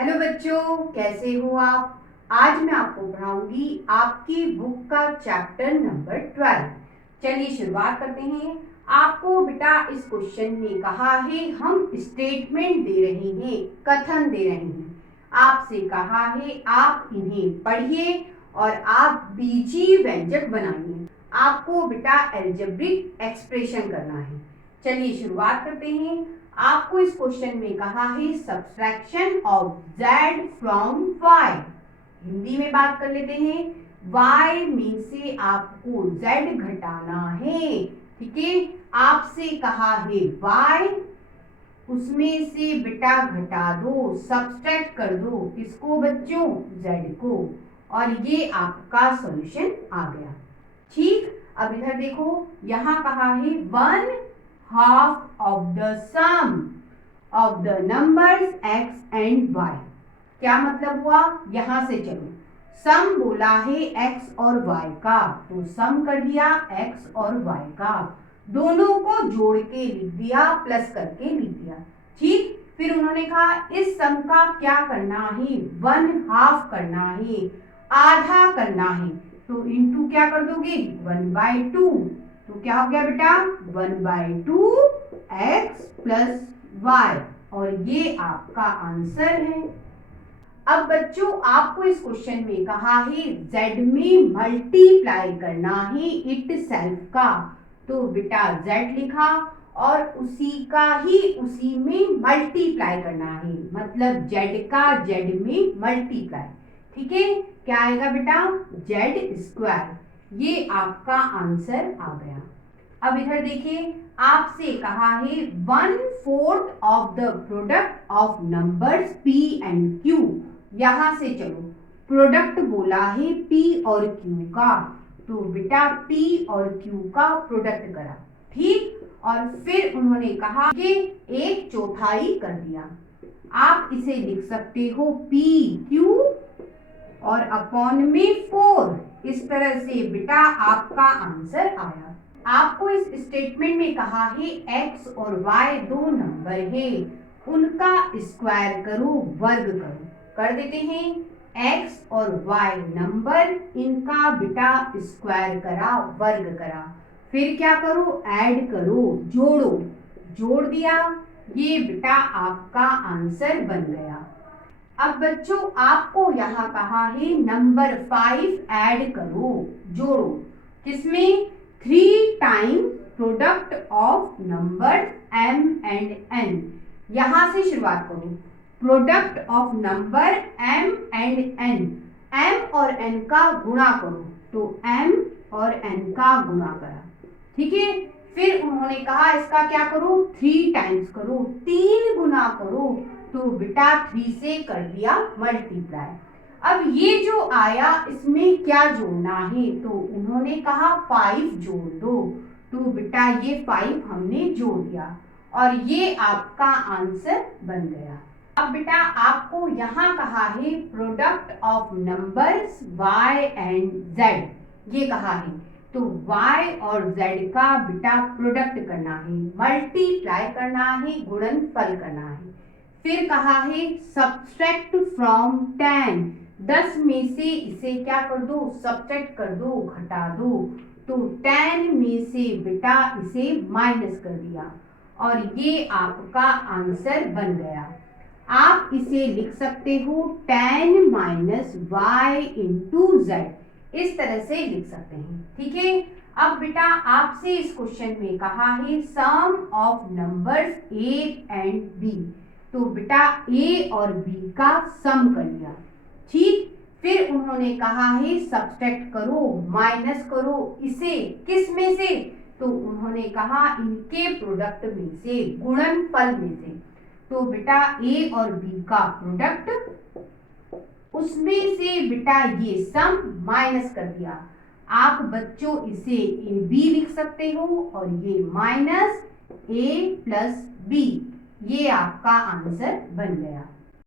Hello बच्चों, कैसे हो आप। आज मैं आपको पढ़ाऊंगी आपकी बुक का चैप्टर नंबर 12। चलिए शुरुआत करते हैं। आपको बेटा इस क्वेश्चन में कहा है, हम स्टेटमेंट दे रहे हैं, कथन दे रहे हैं। आपसे कहा है आप इन्हें पढ़िए और आप बीजी व्यंजक बनाइए। आपको बेटा अलजेब्रिक एक्सप्रेशन करना है। चलिए शुरुआत करते हैं। आपको इस क्वेश्चन में कहा है subtraction of z from y। Hindi में बात कर लेते हैं। y में से आपको z घटाना है। ठीक है, आपसे कहा है y, उसमें से बेटा घटा दो, सब्ट्रैक्ट कर दो। किसको बच्चों? z को। और ये आपका सॉल्यूशन आ गया। ठीक, अब इधर देखो, यहां कहा है 1/2 of the sum of the numbers x and y। क्या मतलब हुआ? यहां से चलो, सम बोला है x और y का, तो सम कर दिया x और y का, दोनों को जोड़ के लिख दिया, प्लस करके लिख दिया। ठीक, फिर उन्होंने कहा इस सम का क्या करना है? 1/2 करना है, आधा करना है। तो इनटू क्या कर दोगे? 1/2। तो क्या हो गया बेटा? 1/2 x प्लस y, और ये आपका आंसर है। अब बच्चों आपको इस क्वेश्चन में कहा है z में मल्टीप्लाई करना है इट सेल्फ का, तो बेटा z लिखा और उसी का ही उसी में मल्टीप्लाई करना है, मतलब z का z में मल्टीप्लाई। ठीक है, क्या आएगा बेटा? z²। ये आपका आंसर आ गया। अब इधर देखिए, आपसे कहा है 1/4 of the product of numbers p and q। यहां से चलो, प्रोडक्ट बोला है p और q का, तो बेटा p और q का प्रोडक्ट करा। ठीक, और फिर उन्होंने कहा कि 1/4 कर दिया। आप इसे लिख सकते हो p q और अपॉन में 4। इस तरह से बेटा आपका आंसर आया। आपको इस स्टेटमेंट में कहा है x और y दो नंबर है, उनका स्क्वायर करो, वर्ग करो। कर देते हैं, x और y नंबर, इनका बेटा स्क्वायर करा, वर्ग करा। फिर क्या करो? ऐड करो, जोड़ो। जोड़ दिया, ये बेटा आपका आंसर बन गया। अब बच्चों आपको यहाँ कहा है नंबर 5 ऐड करो, जोड़ो। किसमें? 3 time product of number m and n। यहां से शुरुआत करो, product of number m and n, m और n का गुणा करो, तो m और n का गुणा करा। ठीक है, फिर उन्होंने कहा इसका क्या करो? 3 टाइम्स करो, 3 गुना करो, तो बेटा 3 से कर दिया मल्टीप्लाई। अब ये जो आया इसमें क्या जोड़ना है? तो उन्होंने कहा 5 जोड़ दो, तो बेटा ये 5 हमने जोड़ दिया और ये आपका आंसर बन गया। अब बेटा आपको यहाँ कहा है product of numbers y and z, ये कहा है, तो y और z का बेटा प्रोडक्ट करना है, मल्टीप्लाई करना है, गुणनफल करना है। फिर कहा है सब्ट्रैक्ट फ्रॉम 10, 10 में से इसे क्या कर दो? सब्ट्रैक्ट कर दो, घटा दो, तो 10 में से बेटा इसे माइनस कर दिया और ये आपका आंसर बन गया। आप इसे लिख सकते हो 10 माइनस y इंटू z, इस तरह से लिख सकते हैं। ठीक है, अब बेटा आपसे इस क्वेश्चन में कहा है sum of numbers a and b, तो बेटा a और b का सम कर लिया। ठीक, फिर उन्होंने कहा है सब्ट्रैक्ट करो, माइनस करो, इसे किस में से? तो उन्होंने कहा इनके प्रोडक्ट में से, गुणनफल में से। तो बेटा a और b का प्रोडक्ट, उसमें से बेटा ये सम माइनस कर दिया। आप बच्चों इसे b लिख सकते हो और ये माइनस a प्लस b, ये आपका आंसर बन गया।